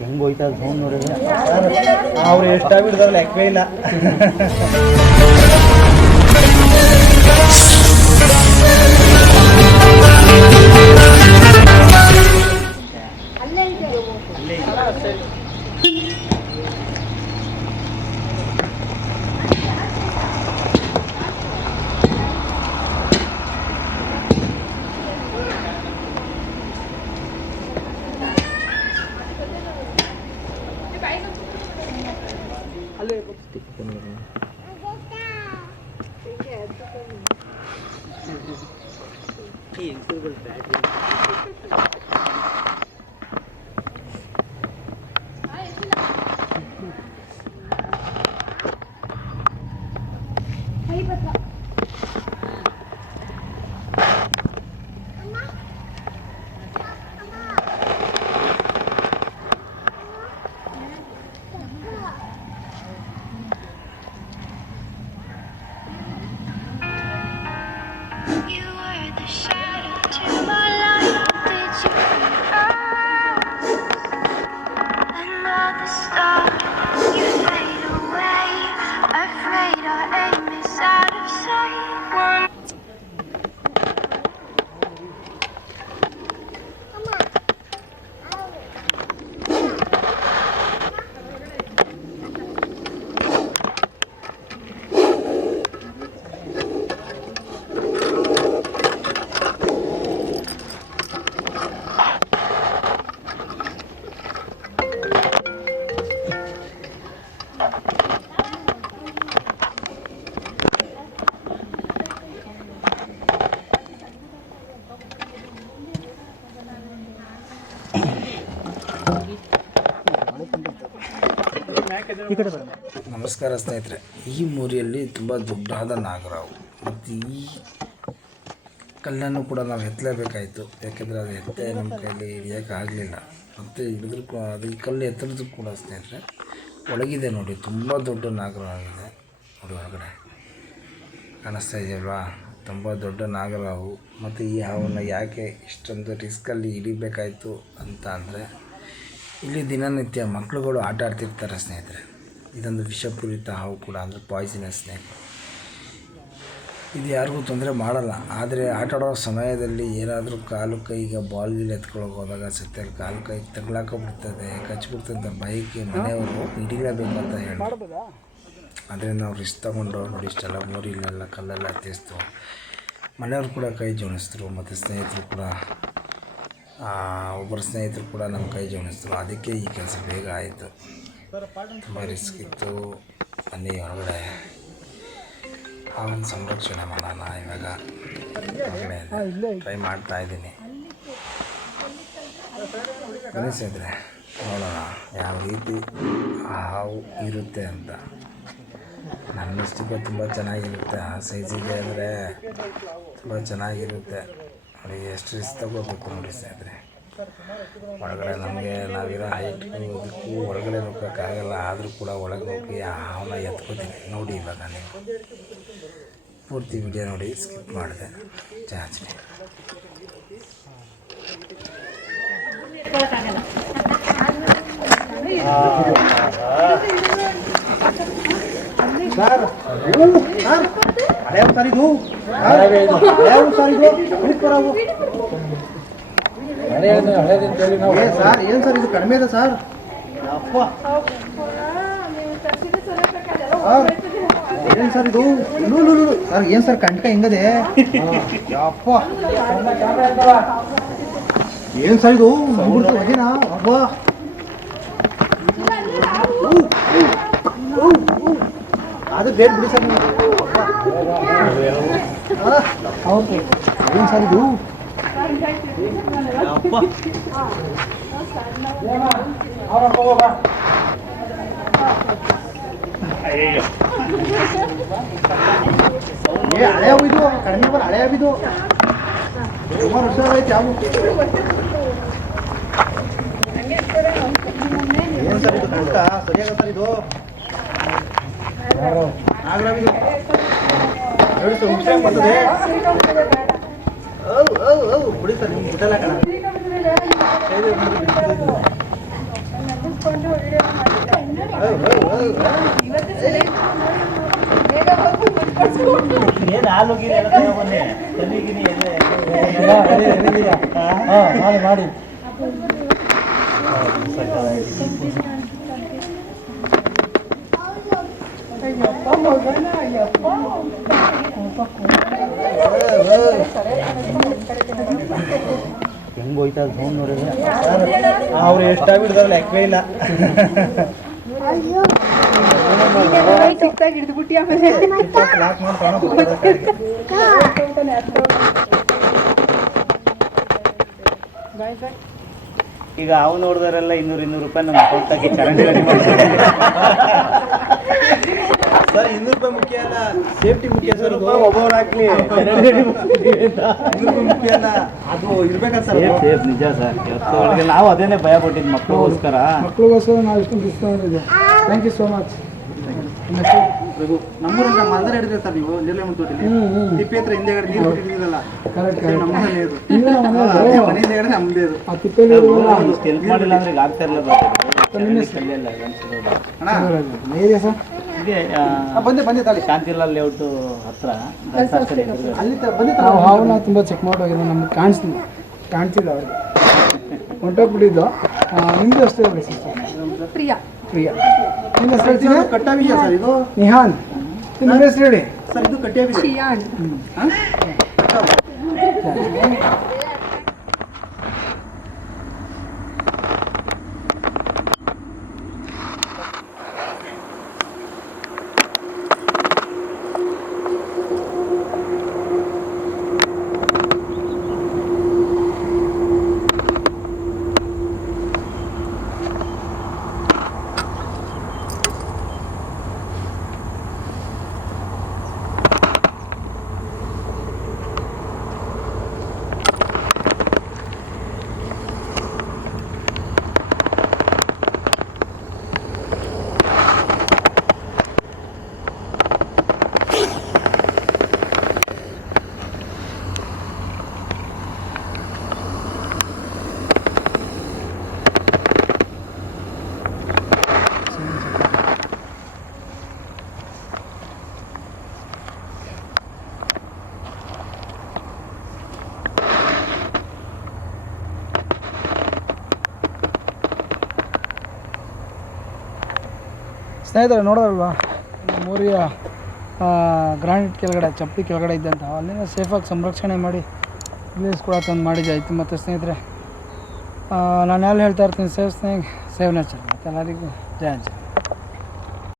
ಹೆಂಗೆ ಹೋಯ್ತಾ ಫೋನ್ ನೋಡಿದ್ರೆ ಅವ್ರು ಎಷ್ಟಾಗ್ಬಿಡ್ದವ್ರು ಲೆಕ್ಕ ಇಲ್ಲ. ನಮಸ್ಕಾರ ಸ್ನೇಹಿತರೆ. ಈ ಮೋರಿಯಲ್ಲಿ ತುಂಬ ದೊಡ್ಡದಾದ ನಾಗರಾವು ಮತ್ತು ಈ ಕಲ್ಲನ್ನು ಕೂಡ ನಾವು ಎತ್ತಲೇಬೇಕಾಯಿತು. ಯಾಕೆಂದರೆ ಅದು ಎತ್ತೆ ನಮ್ಮ ಕೈಯಲ್ಲಿ ಹಿಡಿಯೋಕ್ಕಾಗಲಿಲ್ಲ. ಮತ್ತು ಹಿಡಿದ್ರು ಅದು ಈ ಕಲ್ಲು ಎತ್ತರದ್ದು ಕೂಡ ಸ್ನೇಹಿತರೆ ಒಳಗಿದೆ ನೋಡಿ, ತುಂಬ ದೊಡ್ಡ ನಾಗರಾವಿದೆ ನೋಡಿ. ಹೊರಗಡೆ ಕಾಣಿಸ್ತಾ ಇದೆಯಲ್ವಾ, ತುಂಬ ದೊಡ್ಡ ನಾಗರಾವು. ಮತ್ತು ಈ ಹಾವನ್ನು ಯಾಕೆ ಇಷ್ಟೊಂದು ರಿಸ್ಕಲ್ಲಿ ಹಿಡಿಬೇಕಾಯಿತು ಅಂತ ಅಂದರೆ, ಇಲ್ಲಿ ದಿನನಿತ್ಯ ಮಕ್ಕಳುಗಳು ಆಟ ಆಡ್ತಿರ್ತಾರೆ ಸ್ನೇಹಿತರೆ. ಇದೊಂದು ವಿಷಪೂರಿತ ಹಾವು ಕೂಡ, ಅಂದರೆ ಪಾಯ್ಸನಸ್ ಸ್ನೇಕ್. ಇದು ಯಾರಿಗೂ ತೊಂದರೆ ಮಾಡಲ್ಲ. ಆದರೆ ಆಟ ಆಡೋ ಸಮಯದಲ್ಲಿ ಏನಾದರೂ ಕಾಲು ಕೈಗೆ ಬಾಲ್ ಗಿಲ್ ಎತ್ಕೊಳಕ್ಕೆ ಹೋದಾಗ ಸತ್ಯಲ್ಲಿ ಕಾಲು ಕೈ ತಗ್ಲಾಕೊಂಡ್ಬಿಡ್ತದೆ, ಕಚ್ಚಿಬಿಡ್ತದೆ. ಬೈಕ್ಗೆ ಮನೆಯವರು ಹಿಡಿಲೇಬೇಕು ಅಂತ ಹೇಳಿ ಅದರಿಂದ ನಾವು ರಿಸ್ಕ್ ತೊಗೊಂಡು ನೋಡಿ ಇಷ್ಟೆಲ್ಲ ಮೋರಿಲೆಲ್ಲ ಕಲ್ಲೆಲ್ಲ ಎತ್ತಿಸ್ತು. ಮನೆಯವರು ಕೂಡ ಕೈ ಜೋಡಿಸಿದ್ರು, ಮತ್ತು ಸ್ನೇಹಿತರು ಕೂಡ ಒಬ್ಬರು ಸ್ನೇಹಿತರು ಕೂಡ ನಮ್ಮ ಕೈ ಜೋಡಿಸಿದ್ರು. ಅದಕ್ಕೆ ಈ ಕೆಲಸ ಬೇಗ ಆಯಿತು. ತುಂಬ ರಿಸ್ಕ್ ಇತ್ತು. ಬನ್ನಿ ಹೊರಗಡೆ ಹಾವನ್ನು ಸಂರಕ್ಷಣೆ ಮಾಡೋಣ. ಇವಾಗ ಹೊರಗಡೆ ಟ್ರೈ ಮಾಡ್ತಾಯಿದ್ದೀನಿ. ಬನ್ನಿ ಸ್ನೇಹಿತರೆ, ನೋಡೋಣ ಯಾವ ರೀತಿ ಹಾವು ಇರುತ್ತೆ ಅಂತ. ನನ್ನಷ್ಟಕ್ಕೆ ತುಂಬ ಚೆನ್ನಾಗಿರುತ್ತೆ. ಆ ಸೈಜಿಗೆ ಅಂದರೆ ತುಂಬ ಚೆನ್ನಾಗಿರುತ್ತೆ ನೋಡಿ. ಎಷ್ಟು ರಿಸ್ಕ್ ತಗೋಬೇಕು ನೋಡಿ ಸ್ನೇಹಿತರೆ. ಒಳಗಡೆ ನಮಗೆ ನಾವಿರೋ ಹೈಟ್ಗೂ ಇದಕ್ಕೂ ಒಳಗಡೆ ನುಗ್ಗೋಕ್ಕಾಗಲ್ಲ. ಆದರೂ ಕೂಡ ಒಳಗೆ ನುಗ್ಗಿ ಆ ಹಾವನ್ನ ಎತ್ಕೋತೀನಿ ನೋಡಿ. ಇವಾಗ ನೀವು ಪೂರ್ತಿ ವಿಡಿಯೋ ನೋಡಿ, ಸ್ಕಿಪ್ ಮಾಡಿದೆ ಜಾಸ್ತಿ. ಸರ್ ಹಳೆ ಸರ್ ಇದು ಸರ್ ಏನು ಸರ್ ಇದು ಕಡಿಮೆ ಇದೆ ಸರ್. ಅಪ್ಪ ಏನು ಸರ್ ಇದು ಸರ್, ಏನು ಸರ್ ಕಂಟಕ ಹಿಂಗದೆ. ಅಪ್ಪ ಏನು ಸರ್ ಇದು ಅದೇನಾ. ಅಬ್ಬ ಅದು ಬೇರೆ ಬಿಡಿ ಸರ್. ಏನು ಸರ್ ಇದು. ಹಳೆ ಇದು ಕಡಿಮೆ ಬರ ಹಳೆ ಇದು ಸುಮಾರು ವರ್ಷ ಐತೆ. ಯಾವ ಏನು ಸರ್ ಇದು ಕಂಟ ಸರಿಯಾಗ ಸರ್ ಇದು ನಾಗರಾವಿದು ಹೇಳಿ ಸರ್ ಮುಗಿಸ ಬರ್ತದೆ. ಬಿಡಿ ಸರ್ ನಿಮ್ಗೆ ಬಿಟ್ಟಲ್ಲ ಕಣ. ಏನು ಹಾಲು ಗೀರು ಎಲ್ಲ ತಗೊಂಡ್ಬನ್ನಿ. ತನಿ ಗಿನಿ ಎಲ್ಲ ಮಾಡಿ ಹೆಂಗ್ ಹೋಯ್ತಾ ಸೌಂಡ್ ನೋಡಿದ್ರೆ ಅವ್ರು ಎಷ್ಟಾಗ್ಬಿಡ್ತಾರಲ್ಲ ಲೆಕ್ಕವೇ ಇಲ್ಲ. ಲಾಕ್ ಮಾಡಿ ಈಗ ಅವು ನೋಡಿದವರೆಲ್ಲ 200 ರೂಪಾಯಿ ನಮ್ಮ ಅಕೌಂಟಾಗಿ ಚರಂಡಿ ರೆಡಿ ಮಾಡ್ತಾರೆ. ಸರ್ 200 ರೂಪಾಯಿ ಮುಖ್ಯ ಅಲ್ಲ, ಸೇಫ್ಟಿ ಮುಖ್ಯ ಸರ್. ಒಬ್ಬರು ಹಾಕ್ಲಿ ಚರಂಡಿ ರೆಡಿ ಮಾಡ್ತೀವಿ ಅಂತ. 200 ರೂಪಾಯಿ ಮುಖ್ಯ ಅಲ್ಲ, ಅದು ಇರ್ಬೇಕಂತ ಸರ್. ಸೇಫ್ ನಿಜ ಸರ್. ಇವತ್ತು ನಾವು ಅದೇನೇ ಭಯ ಪಟ್ಟಿದ್ದು ಮಕ್ಕಳಿಗೋಸ್ಕರ ನಾವು ಇಷ್ಟೊಂದು discount. Thank you so much. ನಮ್ಮೂರಿಂದ ಮಲ್ದರ್ ಹಿಡಿದ್ರೆ ಸರ್ ನೀವು ನಿರ್ಲಮಣ ತೋಟಿಲಿ ತಿಪ್ಪೆ ಹತ್ರ ಹಿಂದೆಗಡೆ ನೀರು ಬಿಟ್ಟಿದ್ದೀರಲ್ಲ, ನಮ್ಮನೇ ಇದು ಮನೆಯಿಂದ ನಮ್ಮದೇ ಇದು. ಹೆಲ್ಪ್ ಮಾಡಿಲ್ಲ ಅಂದ್ರೆ ಈಗ ಆಗ್ತಾ ಇರಲಿಲ್ಲ. ಬಂದೆ ತಾಳಿ ಶಾಂತಿಲಾಲ್ ಲೇಔಟ್ ಹತ್ರ ಅಲ್ಲಿ ಬಂದಿತ್ತು. ಹಾವನ್ನ ತುಂಬ ಚೆಕ್ ಮಾಡಿ ಹೋಗಿದೆ, ನಮ್ಗೆ ಕಾಣಿಸಿಲ್ಲ ಅವ್ರಿಗೆ ಹೊಂಟೋಗ್ಬಿಟ್ಟಿದ್ದು. ನಿಮ್ಮದು ಅಷ್ಟೇ ಇರಲಿ ಸಿಸ್ಟರ್. ಪ್ರಿಯಾ. ನಿಮ್ಮ ಹೆಸರು ಹೇಳ್ತೀನಿ. ಕಟ್ಟಾವಿದೆಯಾ ಸರ್ ಇದು? ನಿಹಾನ್. ನಿಮ್ಮ ಹೆಸರು ಹೇಳಿ ಸರ್. ಇದು ಕಟ್ಟಾವಿದೆ. ಸ್ನೇಹಿತರೆ ನೋಡೋದಲ್ವಾ, ಮೋರಿಯ ಗ್ರಾನೈಟ್ ಕೆಳಗಡೆ ಚಪ್ಪಲಿ ಕೆಳಗಡೆ ಇದ್ದಂಥ ಅಲ್ಲಿಂದ ಸೇಫಾಗಿ ಸಂರಕ್ಷಣೆ ಮಾಡಿ ಪ್ಲೇಸ್ ಕೂಡ ತಂದು ಮಾಡಿದ್ದಾಯಿತು. ಮತ್ತು ಸ್ನೇಹಿತರೆ ನಾನು ಎಲ್ಲ ಹೇಳ್ತಾ ಇರ್ತೀನಿ, ಸೇವ್ ಸ್ನೇಕ್ ಸೇವ್ ನೇಚರ್. ಮತ್ತು ಎಲ್ಲರಿಗೂ ಜಯ ಜಯ.